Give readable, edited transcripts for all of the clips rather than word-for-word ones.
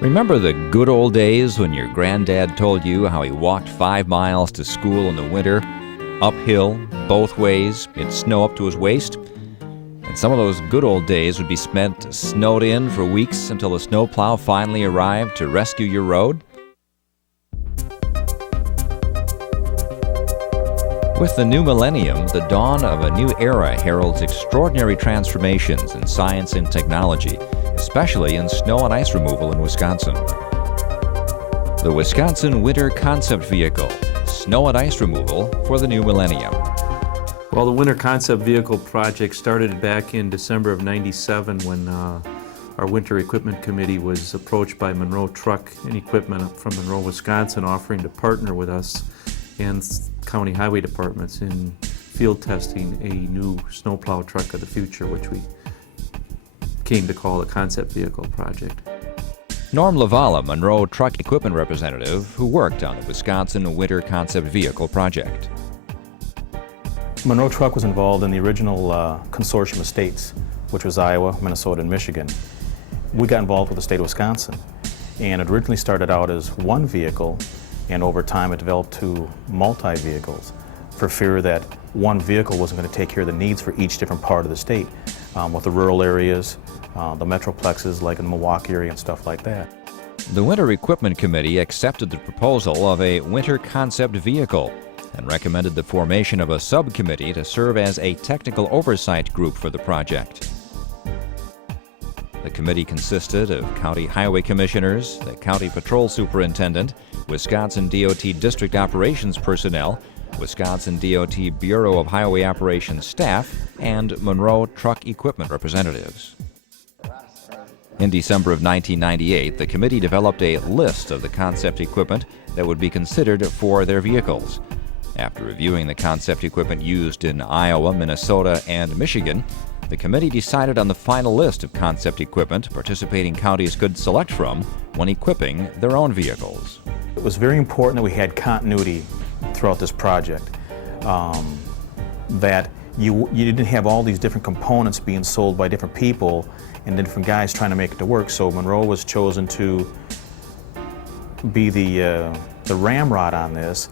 Remember the good old days when your granddad told you how he walked 5 miles to school in the winter, uphill, both ways, it'd snow up to his waist? And some of those good old days would be spent snowed in for weeks until the snowplow finally arrived to rescue your road? With the new millennium, the dawn of a new era heralds extraordinary transformations in science and technology, especially in snow and ice removal in Wisconsin. The Wisconsin Winter Concept Vehicle, snow and ice removal for the new millennium. Well, the Winter Concept Vehicle project started back in December of '97 when our Winter Equipment Committee was approached by Monroe Truck and Equipment from Monroe, Wisconsin, offering to partner with us and county highway departments in field testing a new snowplow truck of the future, which we came to call the Concept Vehicle Project. Norm Lavala, Monroe Truck Equipment representative who worked on the Wisconsin Winter Concept Vehicle project. Monroe Truck was involved in the original consortium of states, which was Iowa, Minnesota, and Michigan. We got involved with the state of Wisconsin, and it originally started out as one vehicle, and over time it developed to multi-vehicles for fear that one vehicle wasn't going to take care of the needs for each different part of the state, with the rural areas, the metroplexes like in the Milwaukee area and stuff like that. The Winter Equipment Committee accepted the proposal of a Winter Concept Vehicle and recommended the formation of a subcommittee to serve as a technical oversight group for the project. The committee consisted of county highway commissioners, the county patrol superintendent, Wisconsin DOT district operations personnel, Wisconsin DOT Bureau of Highway Operations staff, and Monroe Truck Equipment representatives. In December of 1998, the committee developed a list of the concept equipment that would be considered for their vehicles. After reviewing the concept equipment used in Iowa, Minnesota, and Michigan, the committee decided on the final list of concept equipment participating counties could select from when equipping their own vehicles. It was very important that we had continuity throughout this project, that you didn't have all these different components being sold by different people and different guys trying to make it to work. So Monroe was chosen to be the ramrod on this,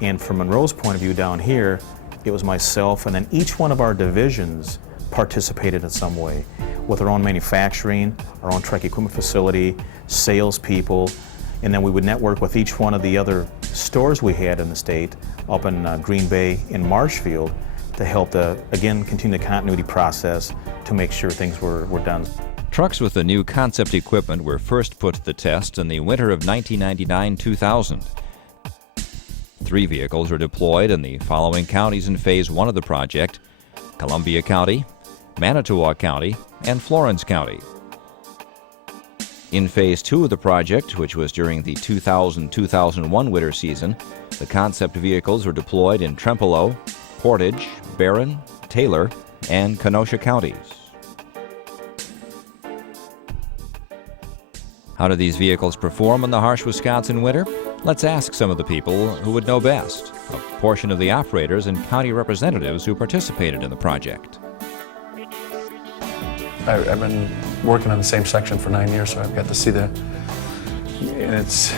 and from Monroe's point of view down here, it was myself, and then each one of our divisions participated in some way with our own manufacturing, our own truck equipment facility, salespeople, and then we would network with each one of the other stores we had in the state up in Green Bay and Marshfield to help again continue the continuity process to make sure things were done. Trucks with the new concept equipment were first put to the test in the winter of 1999-2000. 3 vehicles were deployed in the following counties in Phase 1 of the project: Columbia County, Manitowoc County, and Florence County. In Phase 2 of the project, which was during the 2000-2001 winter season, the concept vehicles were deployed in Trempealeau, Portage, Barron, Taylor, and Kenosha counties. How do these vehicles perform in the harsh Wisconsin winter? Let's ask some of the people who would know best, a portion of the operators and county representatives who participated in the project. I've been working on the same section for 9 years, so I've got to see and it's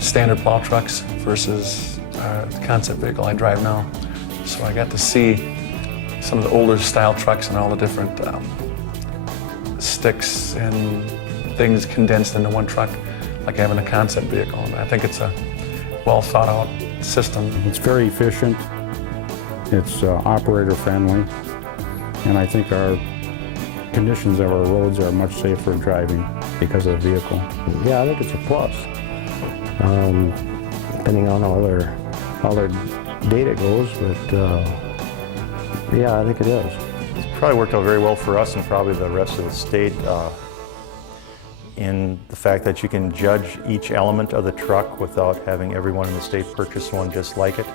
standard plow trucks versus the concept vehicle I drive now. So I got to see some of the older style trucks and all the different sticks and things condensed into one truck, like having a concept vehicle. And I think it's a well thought out system. It's very efficient, it's operator friendly, and I think our conditions of our roads are much safer driving because of the vehicle. Yeah, I think it's a plus. Depending on how their data goes, but yeah, I think it is. It's probably worked out very well for us and probably the rest of the state in the fact that you can judge each element of the truck without having everyone in the state purchase one just like it.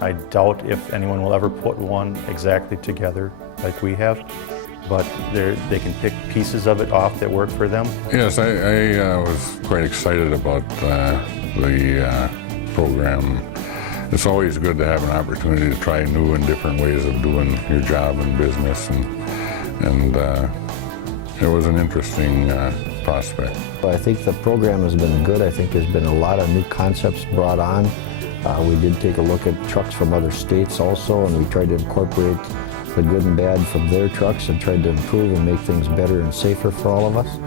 I doubt if anyone will ever put one exactly together like we have, but they can pick pieces of it off that work for them. Yes, I was quite excited about the program. It's always good to have an opportunity to try new and different ways of doing your job and business, and it was an interesting prospect. I think the program has been good. I think there's been a lot of new concepts brought on. We did take a look at trucks from other states also, and we tried to incorporate the good and bad from their trucks and tried to improve and make things better and safer for all of us.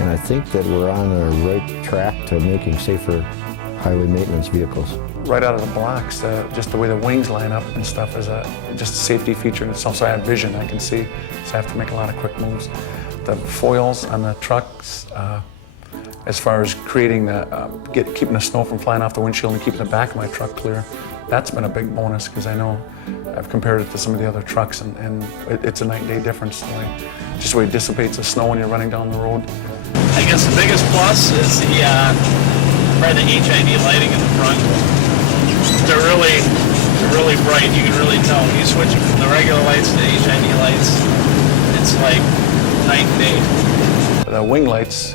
And I think that we're on a right track to making safer highway maintenance vehicles. Right out of the blocks, just the way the wings line up and stuff is just a safety feature in itself. So I have vision, I can see, so I have to make a lot of quick moves. The foils on the trucks, as far as creating keeping the snow from flying off the windshield and keeping the back of my truck clear, that's been a big bonus because I know I've compared it to some of the other trucks and it's a night and day difference. Just the way it dissipates the snow when you're running down the road. I guess the biggest plus is probably the HID lighting in the front. They're really bright. You can really tell when you switch it from the regular lights to the HID lights. It's like night and day. The wing lights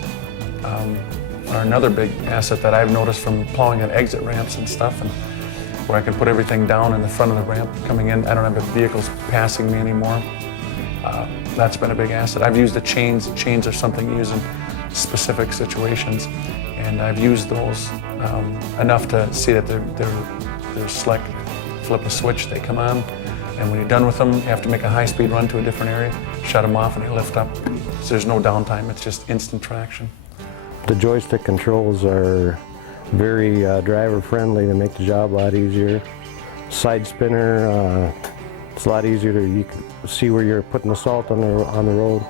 are another big asset that I've noticed from plowing at exit ramps and stuff, and where I can put everything down in the front of the ramp coming in. I don't have vehicles passing me anymore. That's been a big asset. I've used the chains. Chains are something you use in specific situations, and I've used those enough to see that they're slick. Flip a switch, they come on, and when you're done with them, you have to make a high-speed run to a different area, shut them off, and they lift up. So there's no downtime, it's just instant traction. The joystick controls are very driver-friendly. They make the job a lot easier. Side spinner, it's a lot easier you can see where you're putting the salt on the road.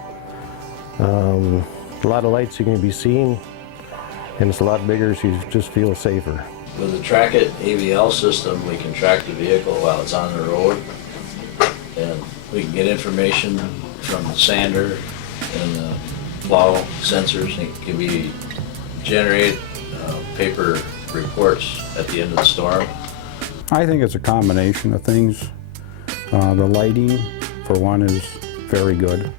A lot of lights you can be seeing, and it's a lot bigger, so you just feel safer. With the Track-It AVL system, we can track the vehicle while it's on the road, and we can get information from the sander and the plow sensors, and it can be generate paper reports at the end of the storm. I think it's a combination of things. The lighting, for one, is very good.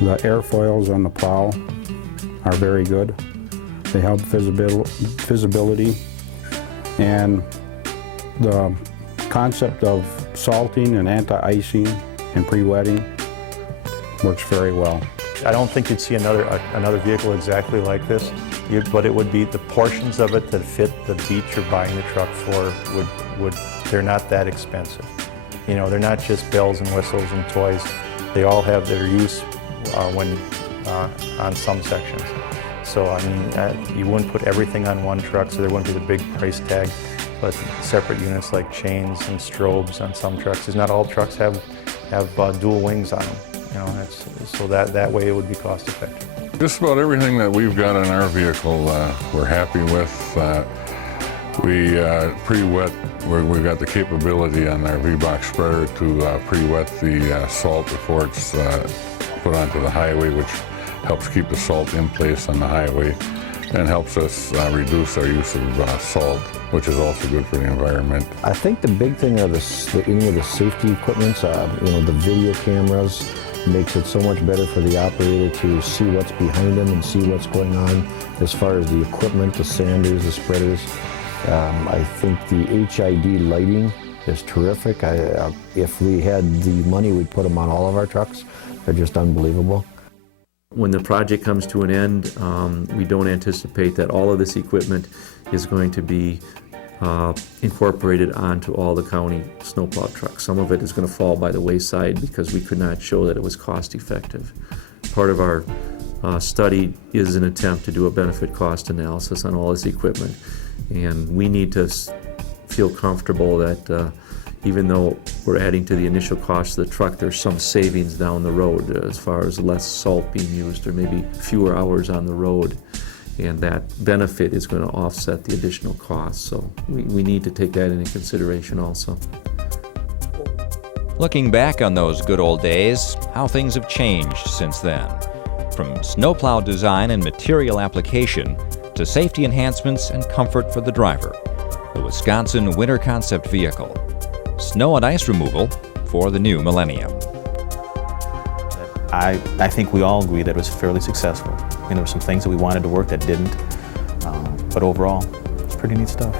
The airfoils on the plow are very good. They help visibility. And the concept of salting and anti-icing and pre-wetting works very well. I don't think you'd see another vehicle exactly like this, but it would be the portions of it that fit the beat you're buying the truck for they're not that expensive. You know, they're not just bells and whistles and toys. They all have their use on some sections. So I mean, you wouldn't put everything on one truck, so there wouldn't be the big price tag. But separate units like chains and strobes on some trucks, because not all trucks have dual wings on them. You know, so that way it would be cost effective. Just about everything that we've got in our vehicle we're happy with. We pre-wet, we've got the capability on our V-Box spreader to pre-wet the salt before it's put onto the highway, which helps keep the salt in place on the highway and helps us reduce our use of salt, which is also good for the environment. I think the big thing are any of the safety equipments, you know, the video cameras makes it so much better for the operator to see what's behind them and see what's going on as far as the equipment, the sanders, the spreaders. I think the HID lighting is terrific. If we had the money, we'd put them on all of our trucks. They're just unbelievable. When the project comes to an end, we don't anticipate that all of this equipment is going to be incorporated onto all the county snowplow trucks. Some of it is going to fall by the wayside because we could not show that it was cost effective. Part of our study is an attempt to do a benefit cost analysis on all this equipment, and we need to feel comfortable that even though we're adding to the initial cost of the truck, there's some savings down the road as far as less salt being used or maybe fewer hours on the road. And that benefit is going to offset the additional costs. So we need to take that into consideration also. Looking back on those good old days, how things have changed since then. From snowplow design and material application to safety enhancements and comfort for the driver. The Wisconsin Winter Concept Vehicle. Snow and ice removal for the new millennium. I think we all agree that it was fairly successful. And there were some things that we wanted to work that didn't, but overall, it's pretty neat stuff.